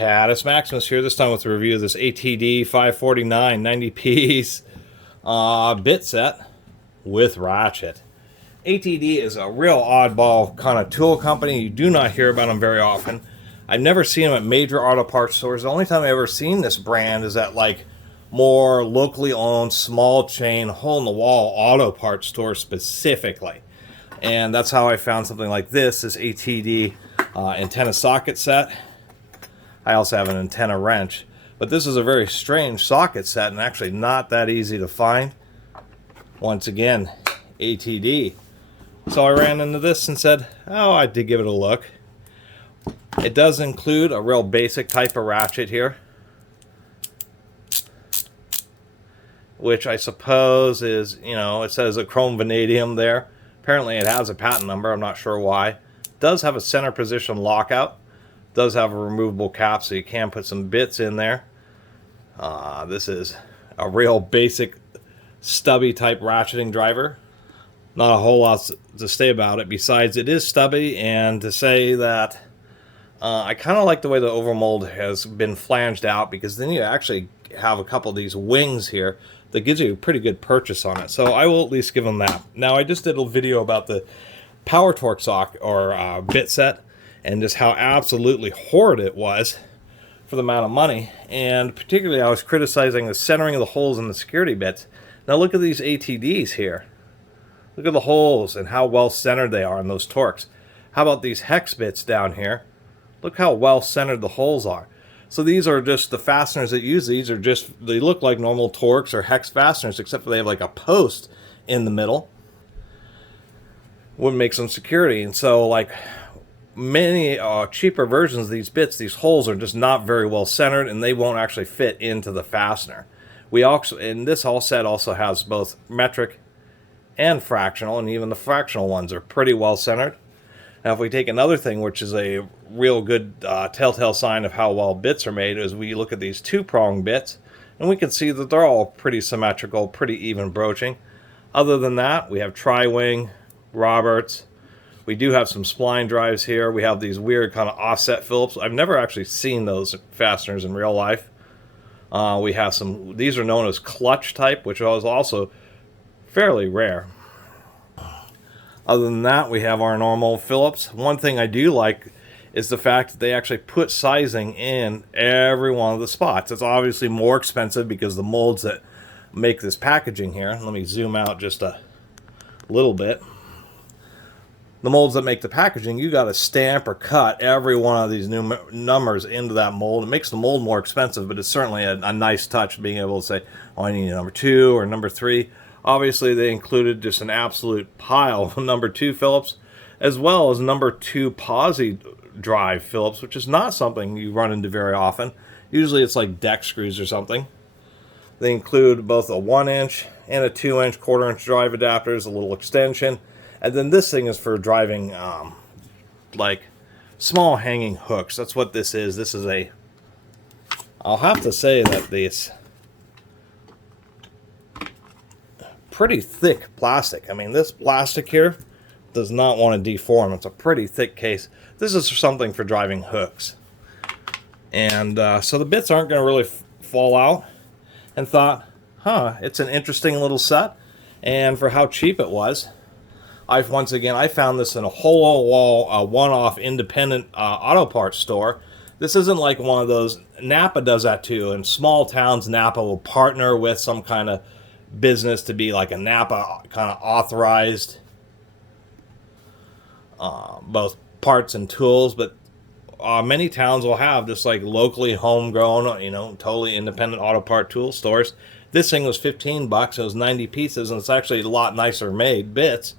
Catus Maximus here, this time with a review of this ATD 549 90 piece bit set with Ratchet. ATD is a real oddball kind of tool company. You do not hear about them very often. I've never seen them at major auto parts stores. The only time I've ever seen this brand is at like more locally owned, small chain, hole-in-the-wall auto parts stores specifically. And that's how I found something like this ATD antenna socket set. I also have an antenna wrench, but this is a very strange socket set and actually not that easy to find. Once again, ATD. So I ran into this and said, oh, I did give it a look. It does include a real basic type of ratchet here, which I suppose is, you know, it says a chrome vanadium there. Apparently it has a patent number, I'm not sure why. It does have a center position lockout. Does have a removable cap, so you can put some bits in there. This is a real basic stubby type ratcheting driver. Not a whole lot to say about it besides it is stubby, and to say that I kind of like the way the overmold has been flanged out, because then you actually have a couple of these wings here that gives you a pretty good purchase on it. So I will at least give them that. Now I just did a video about the power torque socket or bit set, and just how absolutely horrid it was for the amount of money. And particularly I was criticizing the centering of the holes in the security bits. Now look at these ATDs here. Look at the holes and how well centered they are in those torques. How about these hex bits down here? Look how well centered the holes are. So these are just the fasteners that use these are just, they look like normal torques or hex fasteners, except for they have like a post in the middle. Would make some security. And so like many cheaper versions of these bits, these holes are just not very well centered and they won't actually fit into the fastener. We also, and this whole set also has both metric and fractional, and even the fractional ones are pretty well centered. Now if we take another thing, which is a real good telltale sign of how well bits are made, is we look at these two-prong bits and we can see that they're all pretty symmetrical, pretty even broaching. Other than that, we have tri-wing, Roberts. We do have some spline drives here. We have these weird kind of offset Phillips. I've never actually seen those fasteners in real life. We have some, these are known as clutch type, which is also fairly rare. Other than that, we have our normal Phillips. One thing I do like is the fact that they actually put sizing in every one of the spots. It's obviously more expensive because the molds that make this packaging here. Let me zoom out just a little bit. The molds that make the packaging, you got to stamp or cut every one of these new numbers into that mold. It makes the mold more expensive, but it's certainly a nice touch being able to say, oh, I need a number 2 or number 3. Obviously, they included just an absolute pile of number 2 Phillips, as well as number 2 posi drive Phillips, which is not something you run into very often. Usually it's like deck screws or something. They include both a 1-inch and a 2-inch quarter-inch drive adapters, a little extension. And then this thing is for driving like small hanging hooks. That's what this is. This is a, I'll have to say that this pretty thick plastic. I mean, this plastic here does not want to deform. It's a pretty thick case. This is something for driving hooks. And so the bits aren't going to really fall out. And thought, huh, it's an interesting little set. And for how cheap it was, once again, I found this in a hole-in-the-wall, one-off independent auto parts store. This isn't like one of those, Napa does that too. In small towns, Napa will partner with some kind of business to be like a Napa kind of authorized, both parts and tools. But many towns will have just like locally homegrown, you know, totally independent auto part tool stores. This thing was 15 bucks. It was 90 pieces, and it's actually a lot nicer made bits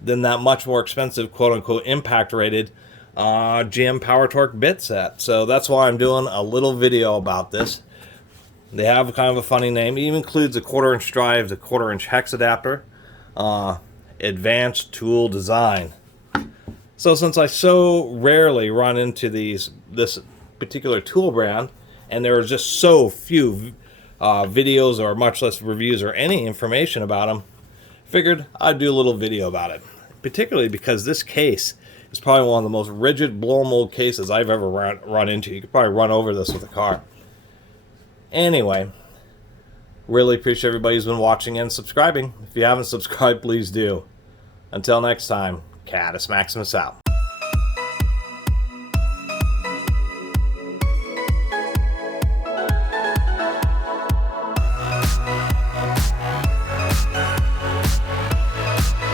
than that much more expensive quote-unquote impact-rated GM Power Torque bit set. So that's why I'm doing a little video about this. They have kind of a funny name. It even includes a quarter-inch drive, the quarter-inch hex adapter, advanced tool design. So since I so rarely run into this particular tool brand, and there are just so few videos or much less reviews or any information about them, figured I'd do a little video about it, particularly because this case It's probably one of the most rigid blow mold cases I've ever run into. You could probably run over this with a car. Anyway, really appreciate everybody who's been watching and subscribing. If you haven't subscribed, please do. Until next time, Catus Maximus out.